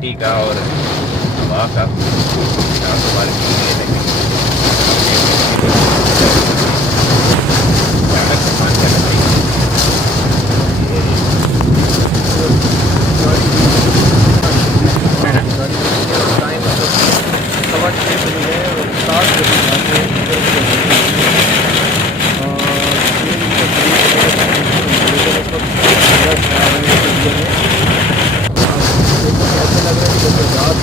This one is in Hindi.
मिट्टी का और हवा का यहाँ तो बारिश नहीं है, लेकिन अचानक तूफान चला भाई। है ना? टाइम मतलब 6:15 बजे और 7 बजे जाके ऐसा लग रहा है कि जैसे रात